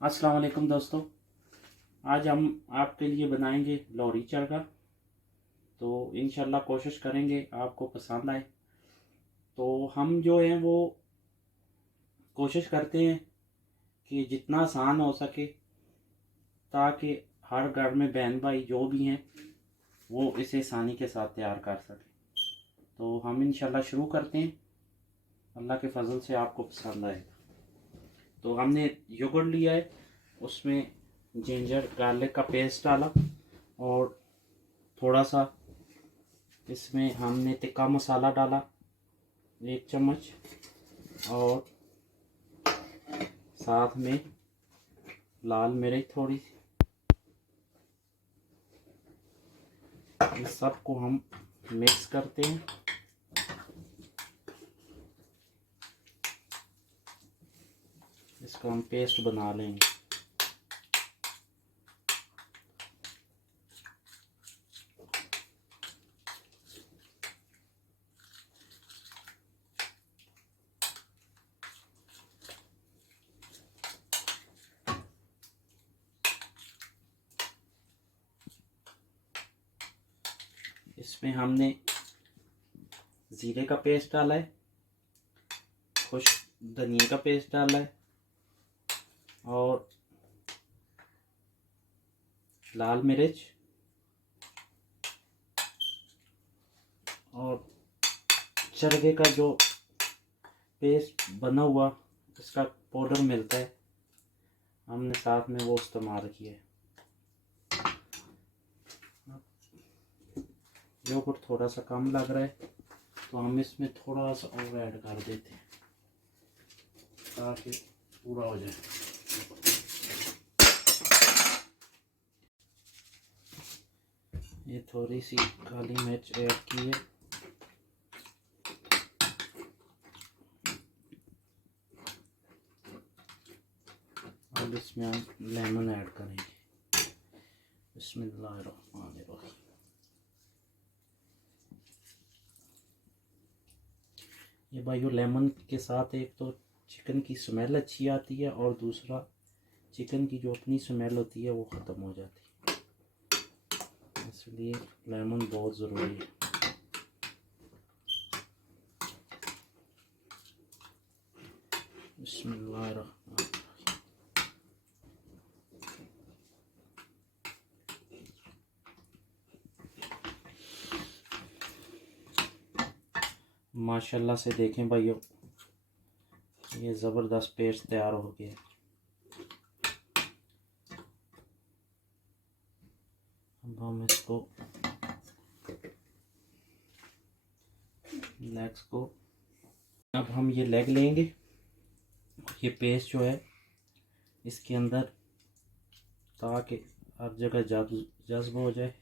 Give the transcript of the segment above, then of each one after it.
अस्सलाम वालेकुम दोस्तों। आज हम आपके लिए बनाएंगे लोहड़ी चरगा। तो इंशाल्लाह कोशिश करेंगे आपको पसंद आए। तो हम जो हैं वो कोशिश करते हैं कि जितना आसान हो सके, ताकि हर घर में बहन भाई जो भी हैं वो इसे आसानी के साथ तैयार कर सकें। तो हम इंशाल्लाह शुरू करते हैं। अल्लाह के फजल से आपको पसंद आएगा। तो हमने योगर्ट लिया है, उसमें जिंजर गार्लिक का पेस्ट डाला और थोड़ा सा इसमें हमने टिक्का मसाला डाला 1 चम्मच, और साथ में लाल मिर्च थोड़ी सी। इस सब को हम मिक्स करते हैं। इसको हम पेस्ट बना लेंगे। इसमें हमने ज़ीरे का पेस्ट डाला है, खुश धनिया का पेस्ट डाला है, और लाल मिर्च, और चरगे का जो पेस्ट बना हुआ इसका पाउडर मिलता है, हमने साथ में वो इस्तेमाल किया है। योगर्ट थोड़ा सा कम लग रहा है तो हम इसमें थोड़ा सा और ऐड कर देते हैं ताकि पूरा हो जाए। ये थोड़ी सी काली मिर्च ऐड की है। और इसमें हम लेमन ऐड करेंगे। बिस्मिल्लाहिर्रहमानिर्रहीम। ये भाइयों, लेमन के साथ एक तो चिकन की स्मेल अच्छी आती है और दूसरा चिकन की जो अपनी स्मेल होती है वो ख़त्म हो जाती है, इसलिए लेमन बहुत ज़रूरी है। बिस्मिल्लाहिर्रहमानिर्रहीम। माशाल्लाह से देखें भाइयों, ये ज़बरदस्त पेस्ट तैयार हो गया है। अब हम इसको लेग्स को अब हम ये लेग लेंगे। ये पेस्ट जो है इसके अंदर, ताकि हर जगह जज्ब हो जाए।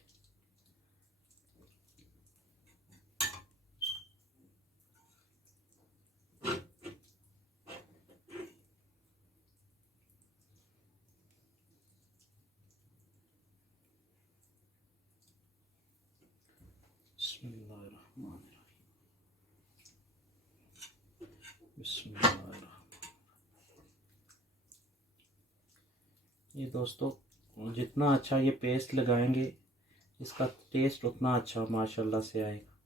ये दोस्तों, जितना अच्छा ये पेस्ट लगाएंगे इसका टेस्ट उतना अच्छा माशाल्लाह से आएगा।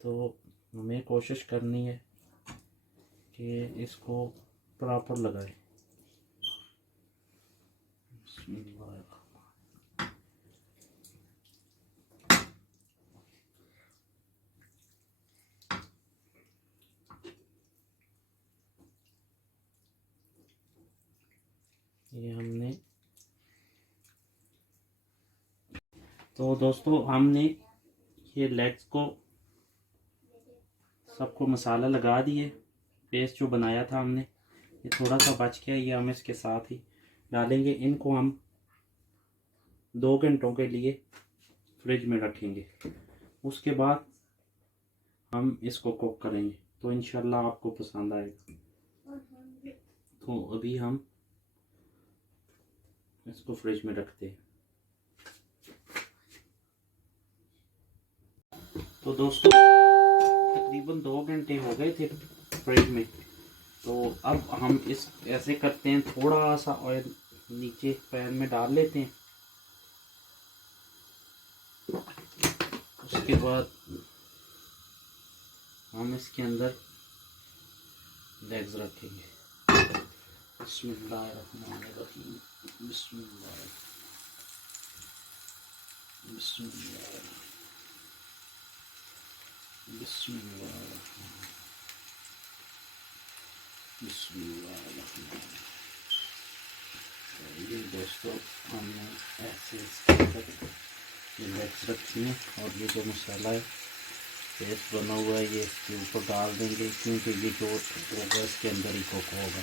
तो हमें कोशिश करनी है कि इसको प्रॉपर लगाएं। ये हमने, तो दोस्तों हमने ये लेग्स को सबको मसाला लगा दिए। पेस्ट जो बनाया था हमने, ये थोड़ा सा बच गया, ये हम इसके साथ ही डालेंगे। इनको हम 2 घंटों के लिए फ्रिज में रखेंगे। उसके बाद हम इसको कुक करेंगे तो इंशाल्लाह आपको पसंद आएगा। तो अभी हम इसको फ्रिज में रखते हैं। तो दोस्तों, तकरीबन 2 घंटे हो गए थे फ्रिज में। तो अब हम इस ऐसे करते हैं, थोड़ा सा ऑयल नीचे पैन में डाल लेते हैं। उसके बाद हम इसके अंदर लेग्स रखेंगे। बिस्मिल्लाहिर्रहमानिर्रहीम, बिस्मिल्लाह, बिस्मिल्लाह, बिस्मिल्लाह, बिस्मिल्लाह। ये दोस्तों हमने ऐसे लेग्स रखी हैं और ये जो मसाला है पेस्ट बना हुआ है ये इसके ऊपर डाल देंगे, क्योंकि ये जो होगा इसके अंदर ही कुक होगा।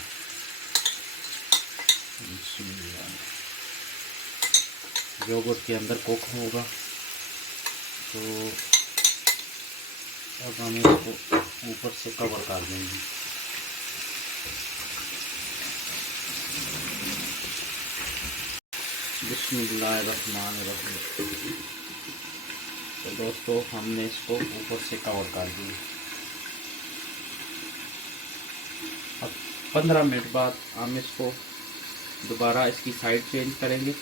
योगर्ट के अंदर कुक होगा। तो अब हम इसको ऊपर से कवर कर देंगे। बिस्मिल्लाहिर्रहमानिर्रहीम। तो दोस्तों हमने इसको ऊपर से कवर कर दिया। अब 15 मिनट बाद हम इसको दोबारा इसकी साइड चेंज करेंगे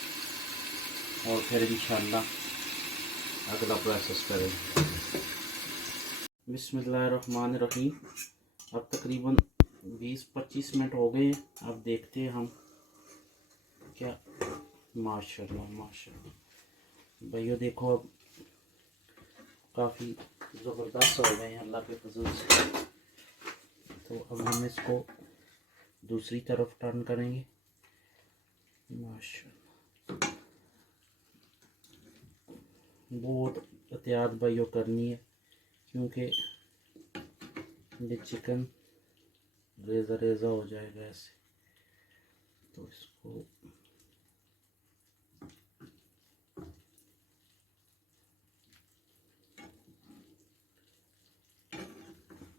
और फिर इंशाल्लाह अगला प्रोसेस करेंगे। बिस्मिल्लाहिर्रहमानिर्रहीम। अब तकरीबन 20-25 मिनट हो गए हैं। अब देखते हैं हम क्या। माशाल्लाह माशाल्लाह भाइयों, देखो अब काफ़ी ज़बरदस्त हो गए हैं अल्लाह के फजल से। तो अब हम इसको दूसरी तरफ टर्न करेंगे। माशाल्लाह बहुत एहतियात भाइयों करनी है, क्योंकि ये चिकन रेज़ा रेज़ा हो जाएगा ऐसे। तो इसको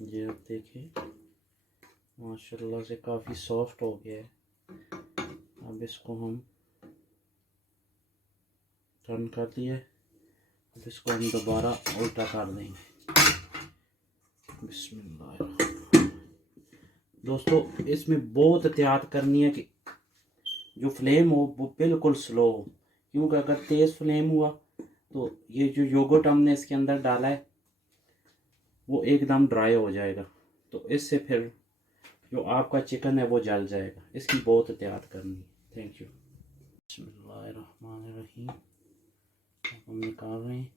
ये आप देखिए माशाल्लाह से काफ़ी सॉफ्ट हो गया है। अब इसको हम टर्न कर दिए। अब इसको हम दोबारा उल्टा कर देंगे। बिस्मिल्लाह। दोस्तों इसमें बहुत एहतियात करनी है कि जो फ्लेम हो वो बिल्कुल स्लो हो, क्योंकि अगर तेज़ फ्लेम हुआ तो ये जो योगर्ट हमने इसके अंदर डाला है वो एकदम ड्राई हो जाएगा। तो इससे फिर जो आपका चिकन है वो जल जाएगा। इसकी बहुत एहतियात करनी है। Thank you. बिस्मिल्लाहिर्रहमानिर्रहीम। अब हम निकाल रहे हैं।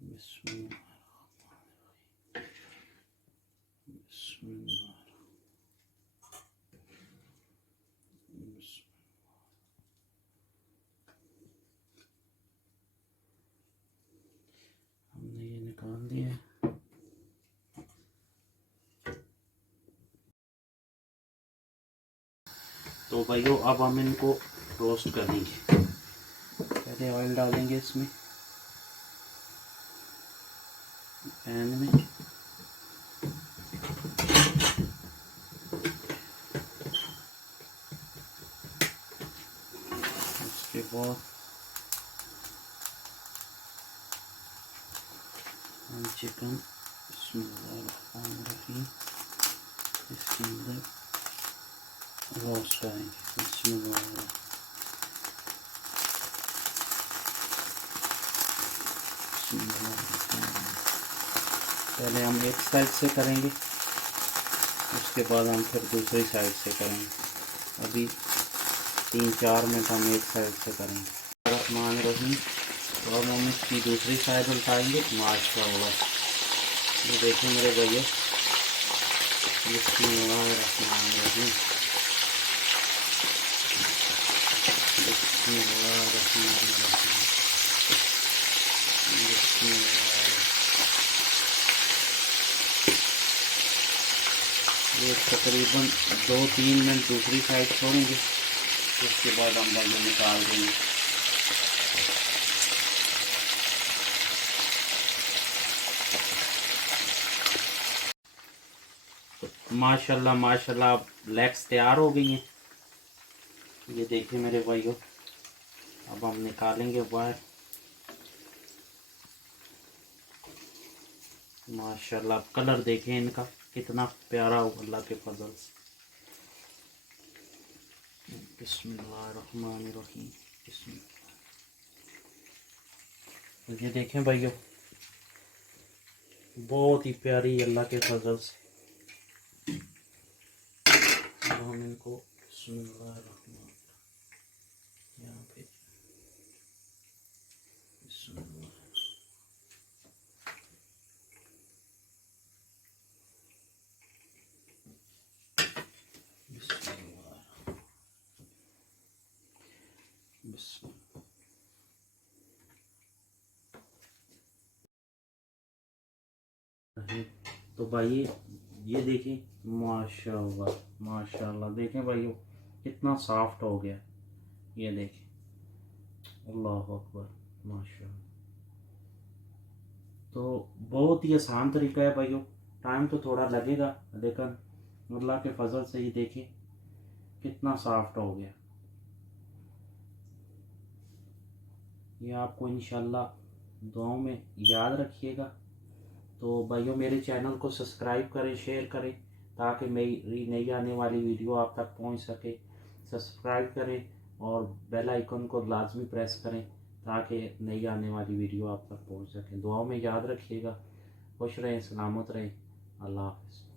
बिस्मिल्लाह, बिस्मिल्लाह, हमने ये निकाल दिया। तो भाइयों अब हम इनको रोस्ट करेंगे। पहले ऑयल डालेंगे इसमें पैन में। उसके बाद हम चिकन बिस्मिल्लाहिर्रहमानिर्रहीम इसके अंदर रोस्ट करेंगे। बिस्मिल्लाह, पहले हम एक साइड से करेंगे, उसके बाद हम फिर दूसरी साइड से करेंगे। अभी 3-4 मिनट हम एक साइड से करेंगे। रहमान रहीम। तो अब हम इसकी दूसरी साइड उल्टाएंगे। माशाल्लाह ये देखिए मेरे भैया, बिस्मिल्लाहिर्रहमानिर्रहीम, बिस्मिल्लाहिर्रहमानिर्रहीम, बिस्मिल्लाह। ये तकरीबन 2-3 मिनट दूसरी साइड छोड़ेंगे, उसके बाद हम भाइयों निकाल देंगे। माशाल्लाह माशाल्लाह लेग्स तैयार हो गई हैं। ये देखिए मेरे भाइयों, अब हम निकालेंगे बाहर। माशाल्लाह कलर देखें इनका, कितना प्यारा हो अल्लाह के फजल से। बिस्मिल्लाहिर्रहमानिर्रहीम। बिस्मिल्लाह। ये देखें भाइयों, बहुत ही प्यारी अल्लाह के फजल से। हम इनको बिस्मिल्लाहिर्रहमान, यहाँ पे बिस्मिल्लाह। तो भाई ये देखें, माशाल्लाह माशाल्लाह, देखें भाइयों कितना सॉफ्ट हो गया। ये देखें, अल्लाह अकबर, माशाल्लाह। तो बहुत ही आसान तरीका है भाइयों, टाइम तो थोड़ा लगेगा लेकिन अल्लाह के फजल से ही देखें कितना सॉफ्ट हो गया। ये आपको इंशाल्लाह दुआओं में याद रखिएगा। तो भाइयों मेरे चैनल को सब्सक्राइब करें, शेयर करें ताकि मेरी नई आने वाली वीडियो आप तक पहुंच सके। सब्सक्राइब करें और बेल आइकन को लाजमी प्रेस करें ताकि नई आने वाली वीडियो आप तक पहुंच सके। दुआओं में याद रखिएगा। खुश रहें, सलामत रहें। अल्लाह हाफ़िज़।